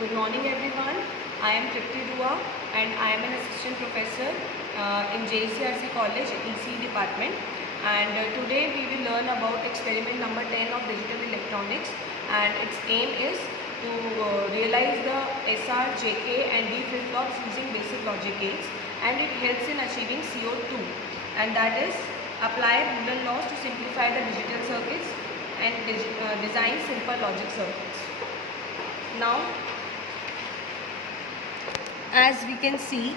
Good morning everyone. I am Tripti Dua and I am an assistant professor in JCRC College ECE department, and today we will learn about experiment number 10 of digital electronics, and its aim is to realize the SR, JK and D flip-flops using basic logic gates, and it helps in achieving CO2, and that is apply Boolean laws to simplify the digital circuits and design simple logic circuits. Now, as we can see,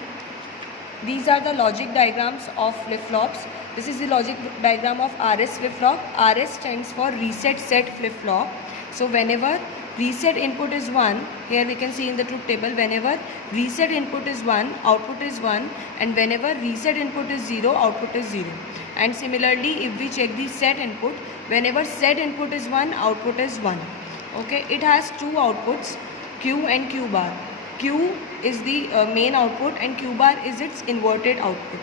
these are the logic diagrams of flip-flops. This is the logic diagram of RS flip-flop. RS stands for reset set flip-flop. So whenever reset input is 1, here we can see in the truth table, whenever reset input is 1, output is 1, and whenever reset input is 0, output is 0. And similarly, if we check the set input, whenever set input is 1, output is 1. Okay, it has two outputs, Q and Q bar. Q is the main output and Q bar is its inverted output.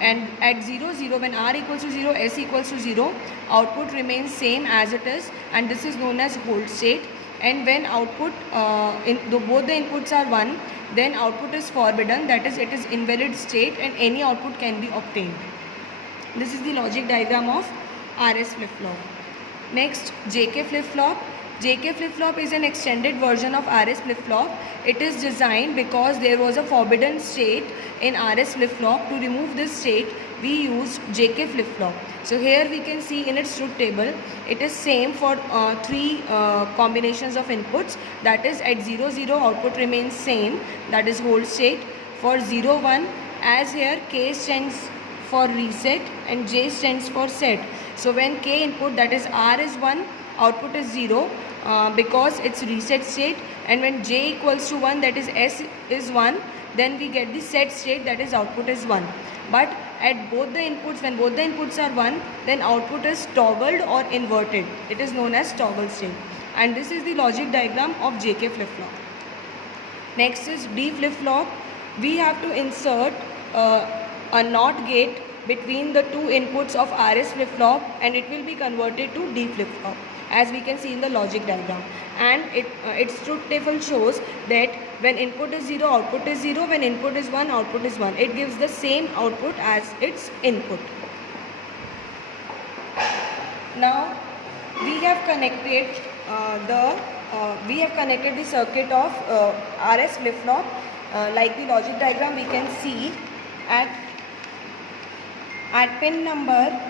And at 0, 0, when R equals to 0, S equals to 0, output remains same as it is, and this is known as hold state. And when output, both the inputs are 1, then output is forbidden, that is, it is invalid state and any output can be obtained. This is the logic diagram of RS flip-flop. Next, JK flip-flop. JK flip-flop is an extended version of RS flip-flop. It is designed because there was a forbidden state in RS flip-flop. To remove this state, we used JK flip-flop. So here we can see in its truth table, it is same for three combinations of inputs. That is, at 0, 0, output remains same, that is hold state. For 0, 1, as here K stands for reset and J stands for set. So when K input, that is R is 1, output is 0 because it's reset state, and when J equals to 1, that is S is 1, then we get the set state, that is output is 1. But at both the inputs, when both the inputs are 1, then output is toggled or inverted. It is known as toggle state. And this is the logic diagram of JK flip-flop. Next is D flip-flop. We have to insert a NOT gate between the two inputs of RS flip-flop, and it will be converted to D flip-flop, as we can see in the logic diagram. And its truth table shows that when input is 0, output is 0. When input is 1, output is 1. It gives the same output as its input. Now we have connected the circuit of RS flip-flop. Like the logic diagram, we can see at pin number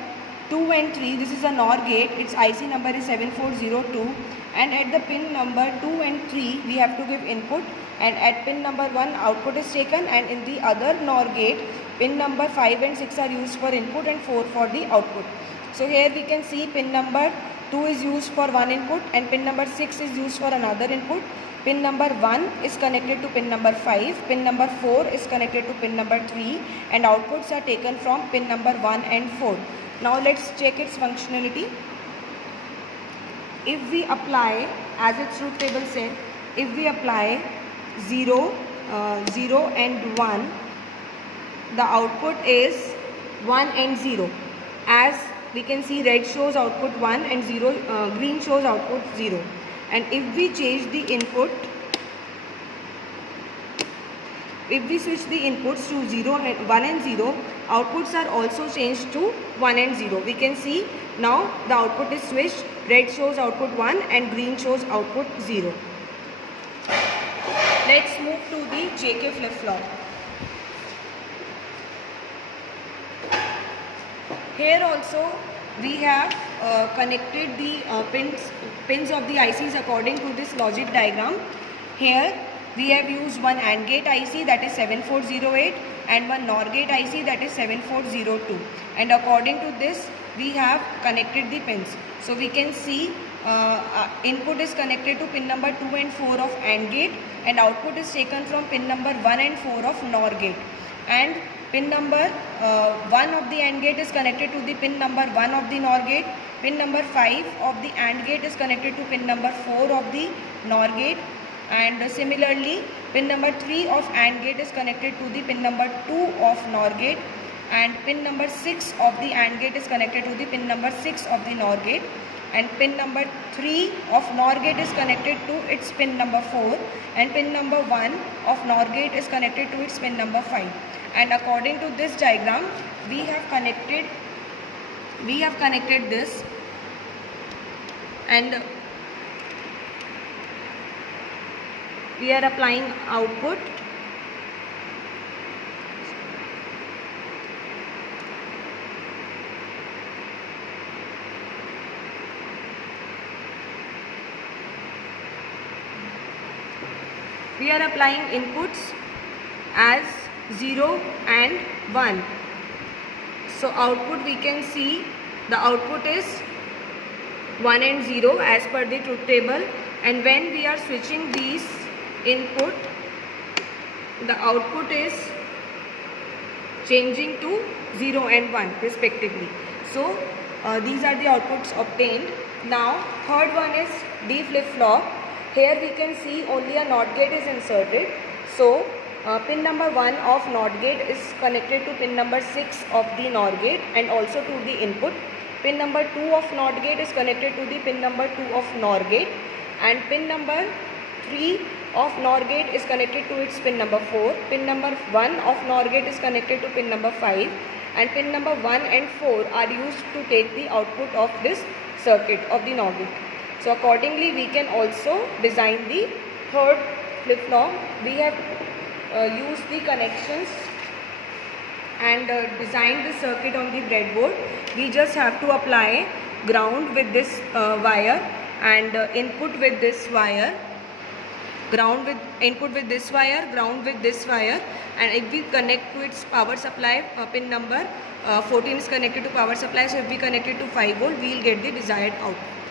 2 and 3, this is a NOR gate, its IC number is 7402, and at the pin number 2 and 3 we have to give input, and at pin number 1 output is taken, and in the other NOR gate pin number 5 and 6 are used for input and 4 for the output. So here we can see pin number 2 is used for one input and pin number 6 is used for another input. Pin number 1 is connected to pin number 5, pin number 4 is connected to pin number 3, and outputs are taken from pin number 1 and 4. Now let's check its functionality. If we apply, as its truth table said, if we apply 0, 0 and 1, the output is 1 and 0. As we can see, red shows output 1 and 0, green shows output 0. And if we change the input, if we switch the inputs to 0 and 1 and 0, outputs are also changed to 1 and 0. We can see now the output is switched. Red shows output 1 and green shows output 0. Let's move to the JK flip-flop. Here also we have connected the pins of the ICs according to this logic diagram. Here we have used one AND gate IC, that is 7408, and one NOR gate IC, that is 7402, and according to this we have connected the pins. So we can see input is connected to pin number 2 and 4 of AND gate, and output is taken from pin number 1 and 4 of NOR gate, and pin number 1 of the AND gate is connected to the pin number 1 of the NOR gate. Pin number 5 of the AND gate is connected to pin number 4 of the NOR gate, and similarly pin number 3 of AND gate is connected to the pin number 2 of NOR gate, and pin number 6 of the AND gate is connected to the pin number 6 of the NOR gate. and pin number 3 of NOR gate is connected to its pin number 4, and pin number 1 of NOR gate is connected to its pin number 5. And according to this diagram, we have connected this, and we are applying output. We are applying inputs as 0 and 1. So output, we can see the output is 1 and 0 as per the truth table, and when we are switching these input, the output is changing to 0 and 1 respectively. So these are the outputs obtained. Now third one is D flip-flop. Here we can see only a NOT gate is inserted. So pin number 1 of NOT gate is connected to pin number 6 of the NOR gate and also to the input. Pin number 2 of NOT gate is connected to the pin number 2 of NOR gate, and pin number 3 of NOR gate is connected to its pin number 4. Pin number 1 of NOR gate is connected to pin number 5, and pin number 1 and 4 are used to take the output of this circuit of the NOR gate. So accordingly, we can also design the third flip-flop. We have used the connections and designed the circuit on the breadboard. We just have to apply ground with this wire and input with this wire, ground with input with this wire, ground with this wire, and if we connect to its power supply, pin number 14 is connected to power supply, so if we connect it to 5 volt, we will get the desired output.